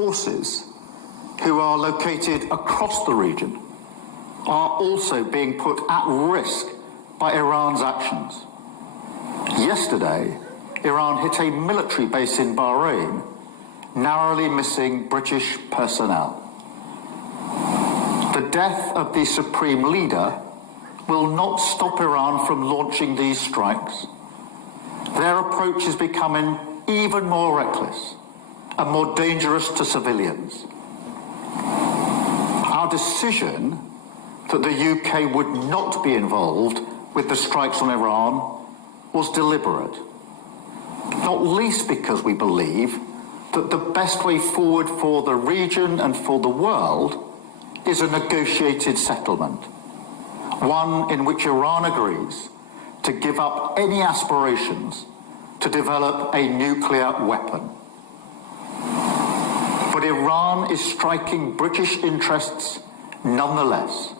forces who are located across the region are also being put at risk by Iran's actions. Yesterday, Iran hit a military base in Bahrain, narrowly missing British personnel. The death of the supreme leader will not stop Iran from launching these strikes. Their approach is becoming even more reckless and more dangerous to civilians. Our decision that the UK would not be involved with the strikes on Iran was deliberate, not least because we believe that the best way forward for the region and for the world is a negotiated settlement, one in which Iran agrees to give up any aspirations to develop a nuclear weapon. But Iran is striking British interests nonetheless,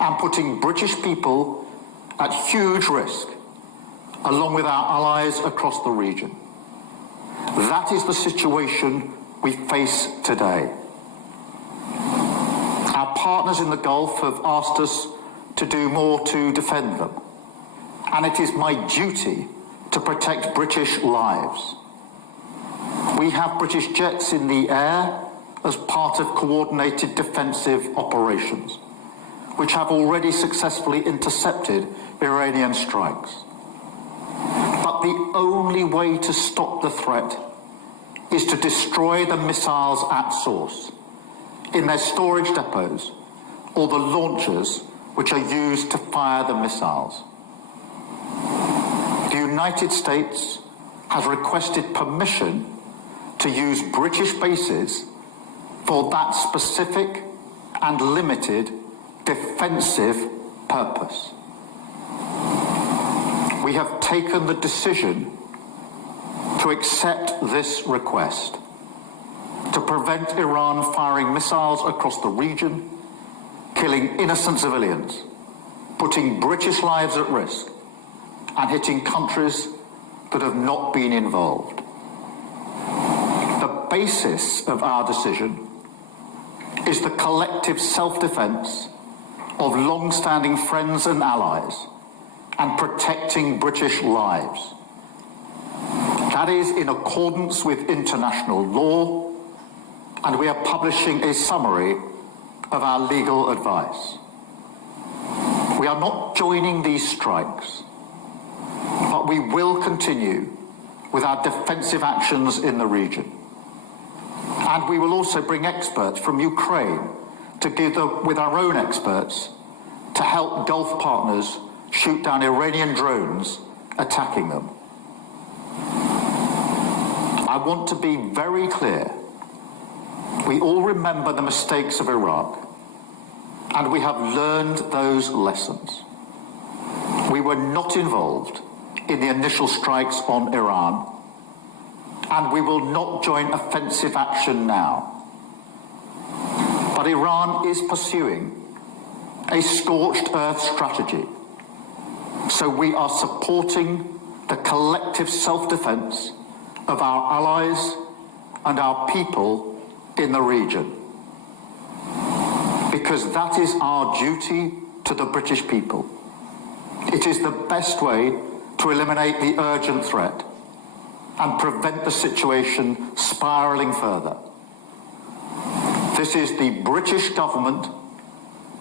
and putting British people at huge risk, along with our allies across the region. That is the situation we face today. Our partners in the Gulf have asked us to do more to defend them, and it is my duty to protect British lives. We have British jets in the air as part of coordinated defensive operations, which have already successfully intercepted Iranian strikes. But the only way to stop the threat is to destroy the missiles at source, in their storage depots, or the launchers which are used to fire the missiles. The United States has requested permission to use British bases for that specific and limited defensive purpose. We have taken the decision to accept this request to prevent Iran firing missiles across the region, killing innocent civilians, putting British lives at risk, and hitting countries that have not been involved. The basis of our decision is the collective self-defense of long-standing friends and allies and protecting British lives. That is in accordance with international law, and we are publishing a summary of our legal advice. We are not joining these strikes, but we will continue with our defensive actions in the region. And we will also bring experts from Ukraine together with our own experts to help Gulf partners shoot down Iranian drones attacking them. I want to be very clear. We all remember the mistakes of Iraq, and we have learned those lessons. We were not involved in the initial strikes on Iran, and we will not join offensive action now. But Iran is pursuing a scorched earth strategy, so we are supporting the collective self-defense of our allies and our people in the region, because that is our duty to the British people. It is the best way to eliminate the urgent threat and prevent the situation spiralling further. This is the British government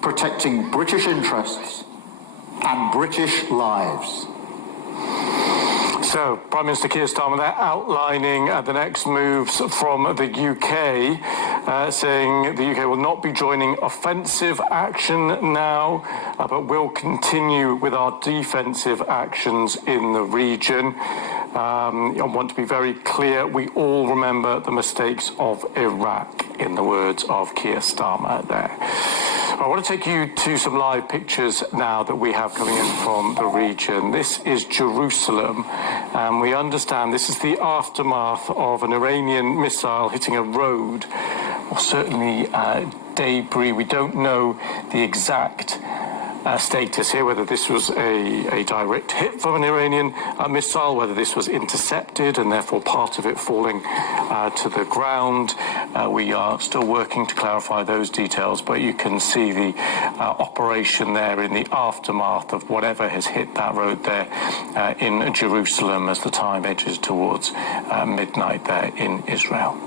protecting British interests and British lives. So, Prime Minister Keir Starmer there outlining the next moves from the UK, saying the UK will not be joining offensive action now, but will continue with our defensive actions in the region. I want to be very clear, we all remember the mistakes of Iraq, in the words of Keir Starmer there. I want to take you to some live pictures now that we have coming in from the region. This is Jerusalem, and we understand this is the aftermath of an Iranian missile hitting a road, or certainly debris. We don't know the exact status here, whether this was a direct hit from an Iranian missile, whether this was intercepted and therefore part of it falling to the ground. We are still working to clarify those details, but you can see the operation there in the aftermath of whatever has hit that road there in Jerusalem as the time edges towards midnight there in Israel.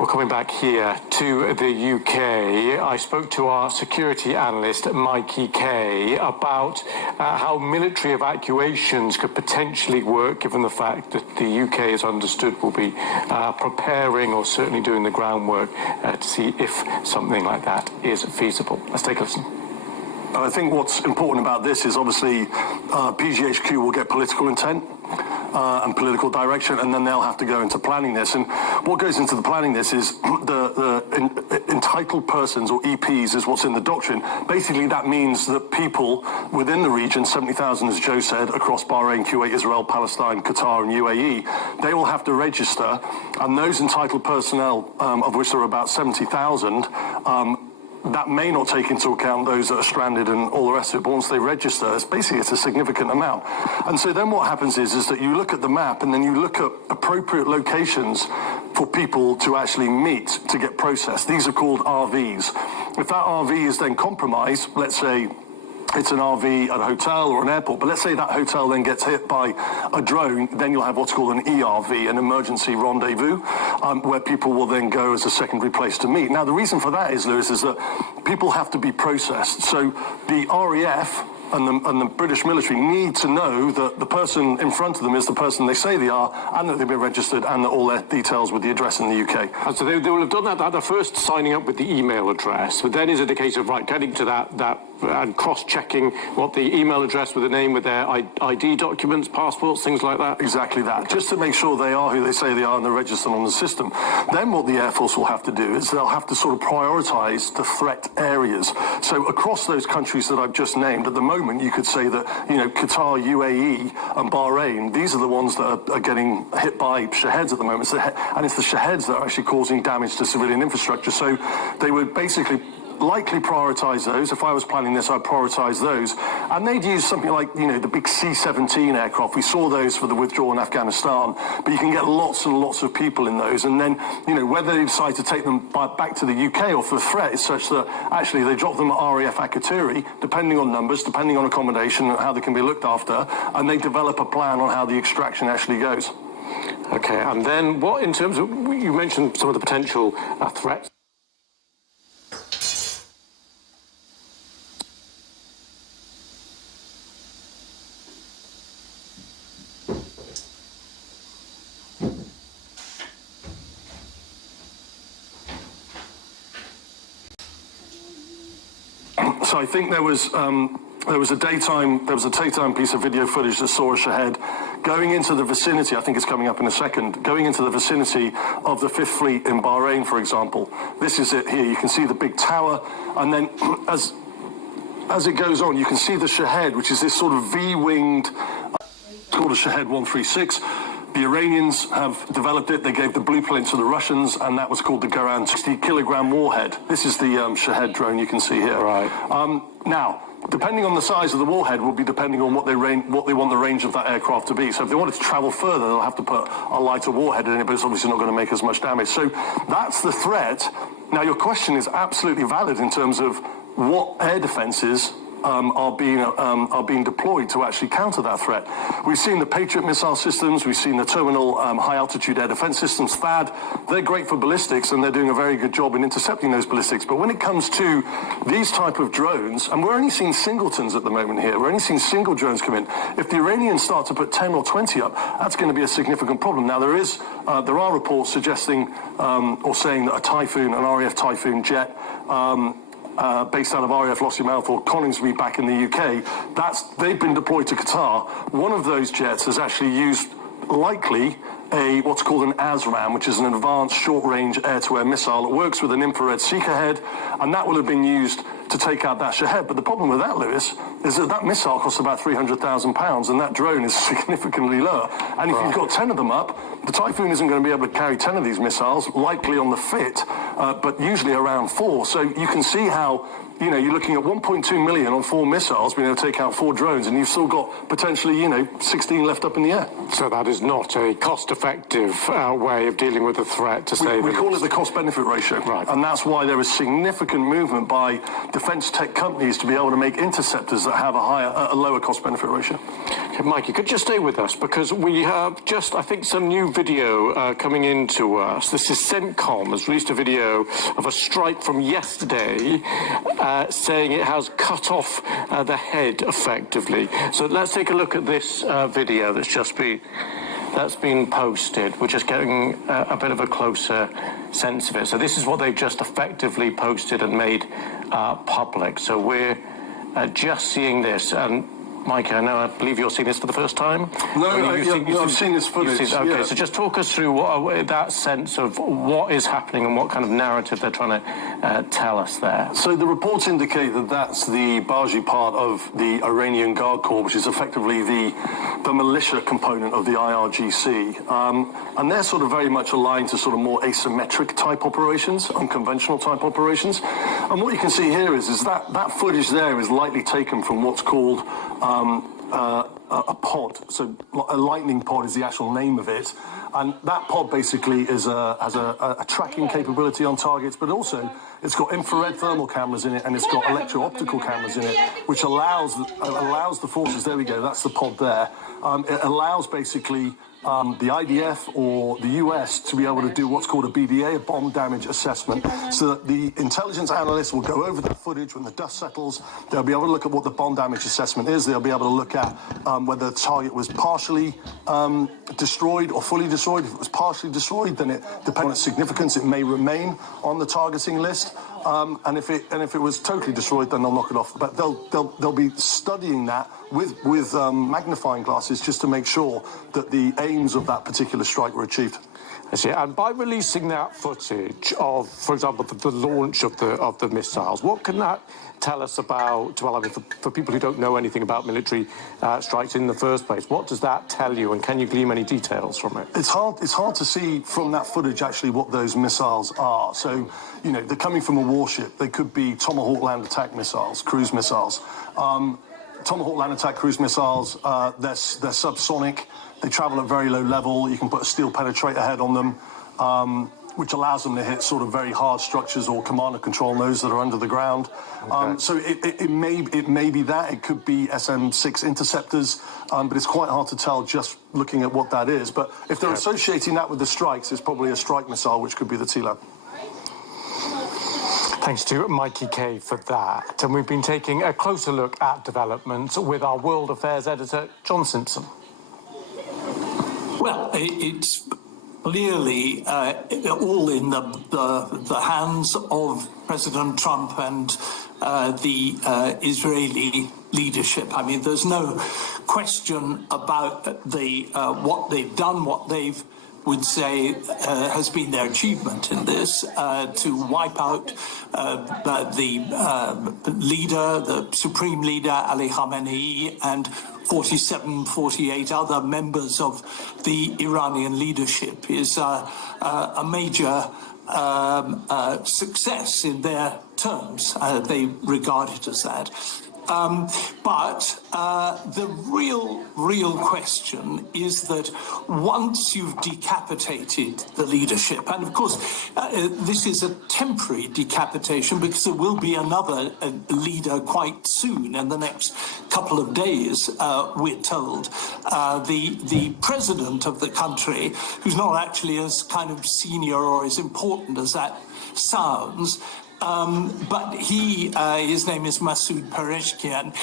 We're coming back here to the UK. I spoke to our security analyst, Mikey Kay, about how military evacuations could potentially work, given the fact that the UK, as understood, will be preparing or certainly doing the groundwork to see if something like that is feasible. Let's take a listen. I think what's important about this is obviously PGHQ will get political intent and political direction, and then they'll have to go into planning this. And what goes into the planning this is the entitled persons, or EPs, is what's in the doctrine. Basically, that means that people within the region, 70,000, as Joe said, across Bahrain, Kuwait, Israel, Palestine, Qatar, and UAE, they will have to register, and those entitled personnel, of which there are about 70,000, that may not take into account those that are stranded and all the rest of it, but once they register, it's a significant amount. And so then what happens is that you look at the map and then you look at appropriate locations for people to actually meet to get processed. These are called RVs. If that RV is then compromised, let's say it's an RV at a hotel or an airport, but let's say that hotel then gets hit by a drone, then you'll have what's called an ERV, an emergency rendezvous, where people will then go as a secondary place to meet. Now, the reason for that is, Lewis, is that people have to be processed. So the RAF and the British military need to know that the person in front of them is the person they say they are, and that they've been registered, and that all their details with the address in the UK. And so they will have done that at the first signing up with the email address, but then is it a case of, right, getting to that and cross-checking what the email address with the name, with their ID documents, passports, things like that? Exactly that, just to make sure they are who they say they are and they're registered on the system. Then what the Air Force will have to do is they'll have to sort of prioritise the threat areas. So across those countries that I've just named, at the moment you could say that, you know, Qatar, UAE and Bahrain, these are the ones that are getting hit by Shaheds at the moment. And it's the Shaheds that are actually causing damage to civilian infrastructure. So they would basically likely prioritise those. If I was planning this, I'd prioritise those. And they'd use something like, you know, the big C-17 aircraft. We saw those for the withdrawal in Afghanistan, but you can get lots and lots of people in those. And then, you know, whether they decide to take them back to the UK or for the threat is such that actually they drop them at RAF Akrotiri, depending on numbers, depending on accommodation and how they can be looked after, and they develop a plan on how the extraction actually goes. Okay, and then what, in terms of, you mentioned some of the potential threats. So I think there was a daytime piece of video footage that saw a Shahed going into the vicinity, I think it's coming up in a second, going into the vicinity of the 5th Fleet in Bahrain, for example. This is it here. You can see the big tower, and then as it goes on, you can see the Shahed, which is this sort of V-winged, called a Shahed 136. The Iranians have developed it. They gave the blueprint to the Russians, and that was called the Garan 60-kilogram warhead. This is the Shahed drone you can see here. Right. Now, depending on the size of the warhead will be depending on what they want the range of that aircraft to be. So if they wanted to travel further, they'll have to put a lighter warhead in it, but it's obviously not going to make as much damage. So that's the threat. Now, your question is absolutely valid in terms of what air defences are being deployed to actually counter that threat. We've seen the Patriot missile systems, we've seen the terminal high-altitude air defense systems, THAAD. They're great for ballistics, and they're doing a very good job in intercepting those ballistics. But when it comes to these type of drones, and we're only seeing singletons at the moment here, we're only seeing single drones come in. If the Iranians start to put 10 or 20 up, that's going to be a significant problem. Now, there are reports suggesting or saying that a Typhoon, an RAF Typhoon jet, based out of RAF Lossiemouth or Coningsby back in the UK, they've been deployed to Qatar. One of those jets has actually used, likely, what's called an ASRAM, which is an advanced short-range air-to-air missile. It works with an infrared seeker head, and that will have been used to take out that Shahed. But the problem with that, Lewis, is that missile costs about £300,000, and that drone is significantly lower. And if you've got 10 of them up, the Typhoon isn't going to be able to carry 10 of these missiles, likely on the fit, but usually around 4. So you can see how, you know, you're looking at 1.2 million on 4 missiles, being able to take out 4 drones, and you've still got potentially, you know, 16 left up in the air. So that is not a cost-effective way of dealing with the threat, to say We call it the cost-benefit ratio. Right. And that's why there is significant movement by defence tech companies to be able to make interceptors that have a lower cost-benefit ratio. Okay, Mike, you could just stay with us, because we have just, I think, some new video coming into us. This is CENTCOM has released a video of a strike from yesterday saying it has cut off the head effectively. So let's take a look at this video that's been posted. We're just getting a bit of a closer sense of it. So this is what they've just effectively posted and made public. So we're just seeing this. And Mike, I believe you're seeing this for the first time? No, I've seen this footage. Okay, so just talk us through that sense of what is happening and what kind of narrative they're trying to tell us there. So the reports indicate that that's the Baji part of the Iranian Guard Corps, which is effectively the militia component of the IRGC. And they're sort of very much aligned to sort of more asymmetric type operations, unconventional type operations. And what you can see here is that footage there is likely taken from what's called a pod. So a lightning pod is the actual name of it, and that pod basically has a tracking capability on targets, but also it's got infrared thermal cameras in it, and it's got electro-optical cameras in it, which allows the forces. There we go. That's the pod there. It allows basically the IDF or the US to be able to do what's called a BDA, a bomb damage assessment, so that the intelligence analysts will go over that footage when the dust settles. They'll be able to look at what the bomb damage assessment is. They'll be able to look at whether the target was partially destroyed or fully destroyed. If it was partially destroyed, then it, depending on its significance, it may remain on the targeting list. And if it was totally destroyed, then they'll knock it off. But they'll be studying that with magnifying glasses just to make sure that the aims of that particular strike were achieved. I see. And by releasing that footage of, for example, the launch of the missiles, what can that tell us about? Well, I mean, for people who don't know anything about military strikes in the first place, what does that tell you, and can you glean any details from it? It's hard to see from that footage actually what those missiles are. So, you know, they're coming from a warship. They could be Tomahawk land attack missiles, cruise missiles. Tomahawk land attack cruise missiles, they're subsonic. They travel at very low level. You can put a steel penetrator head on them, which allows them to hit sort of very hard structures or command and control nodes that are under the ground. Okay. So it may be that. It could be SM-6 interceptors, but it's quite hard to tell just looking at what that is. But if they're associating that with the strikes, it's probably a strike missile, which could be the TLAB. Thanks to Mikey Kay for that. And we've been taking a closer look at developments with our World Affairs editor, John Simpson. Well, it's clearly all in the hands of President Trump and the Israeli leadership. I mean, there's no question about what they've done, what they've would say has been their achievement in this, to wipe out the leader, the supreme leader, Ali Khamenei, and 48 other members of the Iranian leadership is a major success in their terms. They regard it as that. But the real question is that once you've decapitated the leadership, and of course this is a temporary decapitation because there will be another leader quite soon in the next couple of days, we're told. The president of the country, who's not actually as kind of senior or as important as that sounds, but his name is Masoud Pezeshkian.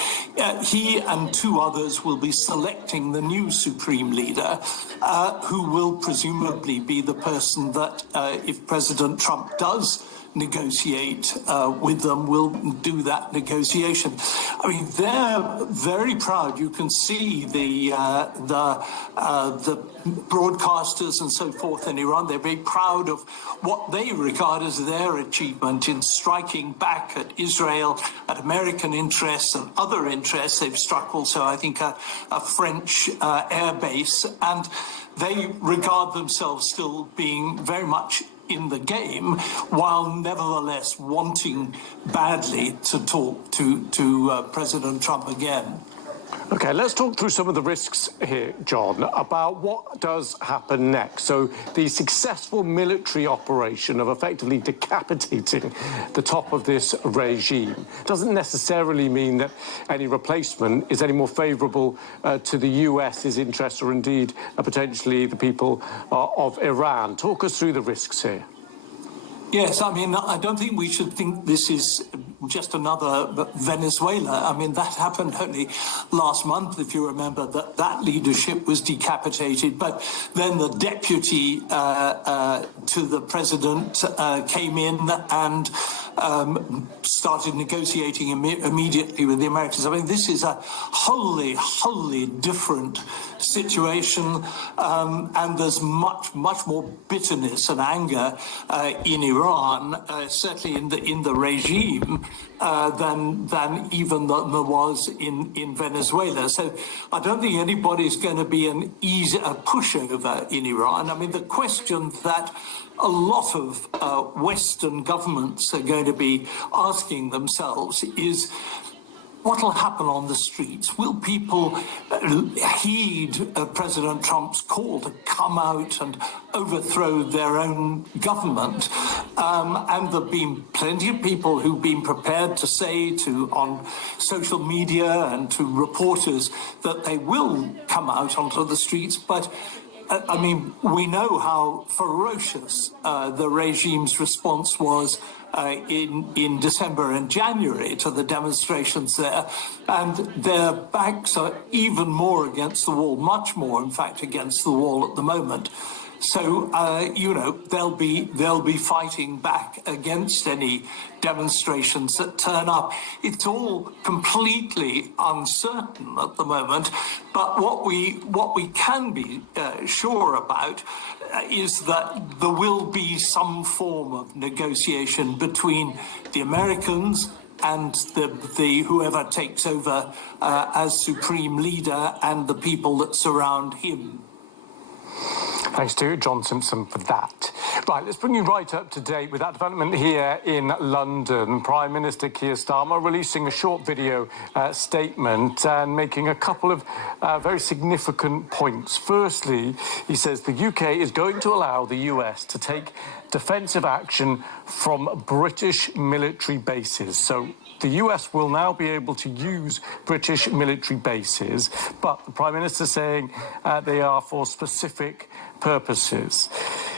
He and 2 others will be selecting the new supreme leader, who will presumably be the person that, if President Trump does negotiate with them, will do that negotiation. I mean, they're very proud. You can see the broadcasters and so forth in Iran. They're very proud of what they regard as their achievement in striking back at Israel, at American interests and other interests. They've struck also, I think, a French air base, and they regard themselves still being very much in the game, while nevertheless wanting badly to talk to President Trump again. Okay, let's talk through some of the risks here, John, about what does happen next. So the successful military operation of effectively decapitating the top of this regime doesn't necessarily mean that any replacement is any more favourable to the US's interests or indeed potentially the people of Iran. Talk us through the risks here. Yes, I mean, I don't think we should think this is just another Venezuela. I mean, that happened only last month, if you remember, that leadership was decapitated. But then the deputy to the president came in and started negotiating immediately with the Americans. I mean, this is a wholly different situation, and there's much more bitterness and anger in Iran, certainly in the regime, than even there was in Venezuela. So I don't think anybody's going to be a pushover in Iran. I mean, the question that a lot of Western governments are going to be asking themselves is, what will happen on the streets? Will people heed President Trump's call to come out and overthrow their own government? And there have been plenty of people who've been prepared to say on social media and to reporters that they will come out onto the streets, but I mean, we know how ferocious the regime's response was in December and January to the demonstrations there, and their backs are even more against the wall, much more, in fact, against the wall at the moment. So, they'll be fighting back against any demonstrations that turn up. It's all completely uncertain at the moment, but what we can be sure about is that there will be some form of negotiation between the Americans and the whoever takes over as supreme leader and the people that surround him. Thanks to John Simpson for that. Right, let's bring you right up to date with that development here in London. Prime Minister Keir Starmer releasing a short video statement and making a couple of very significant points. Firstly, he says the UK is going to allow the US to take defensive action from British military bases. So the US will now be able to use British military bases, but the Prime Minister saying they are for specific purposes.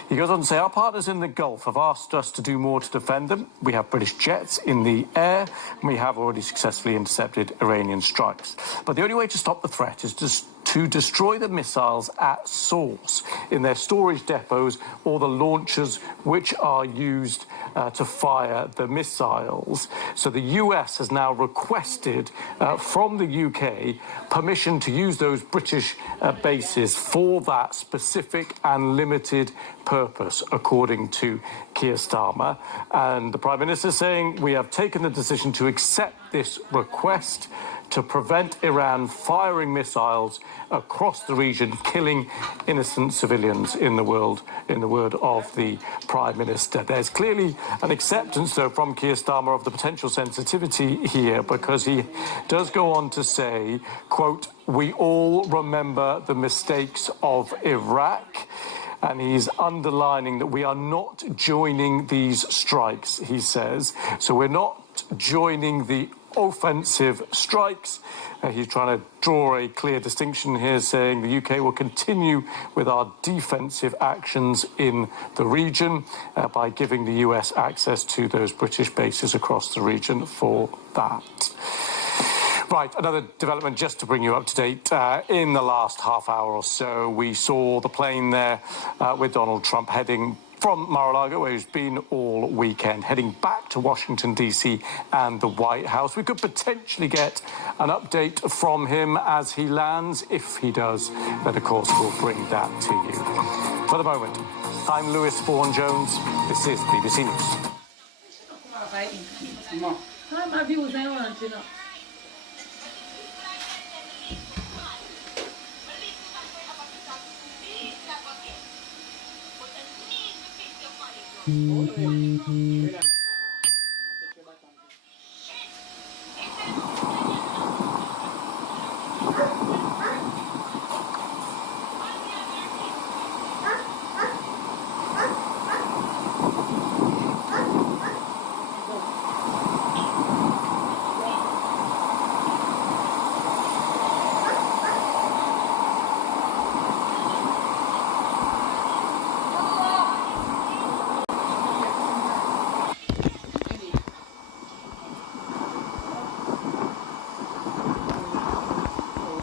He goes on to say, our partners in the Gulf have asked us to do more to defend them. We have British jets in the air, and we have already successfully intercepted Iranian strikes. But the only way to stop the threat is to destroy the missiles at source in their storage depots or the launchers which are used to fire the missiles. So the US has now requested from the UK permission to use those British bases for that specific and limited purpose, according to Keir Starmer. And the Prime Minister saying, we have taken the decision to accept this request to prevent Iran firing missiles across the region, killing innocent civilians in the word of the Prime Minister. There's clearly an acceptance, though, from Keir Starmer of the potential sensitivity here, because he does go on to say, quote, we all remember the mistakes of Iraq. And he's underlining that we are not joining these strikes, he says. So we're not joining the offensive strikes. He's trying to draw a clear distinction here, saying the UK will continue with our defensive actions in the region by giving the US access to those British bases across the region for that. Right, another development just to bring you up to date. In the last half hour or so, we saw the plane there with Donald Trump heading from Mar-a-Lago, where he's been all weekend, heading back to Washington, D.C. and the White House. We could potentially get an update from him as he lands. If he does, then, of course, we'll bring that to you. For the moment, I'm Lewis Vaughan-Jones. This is BBC News. Straight out.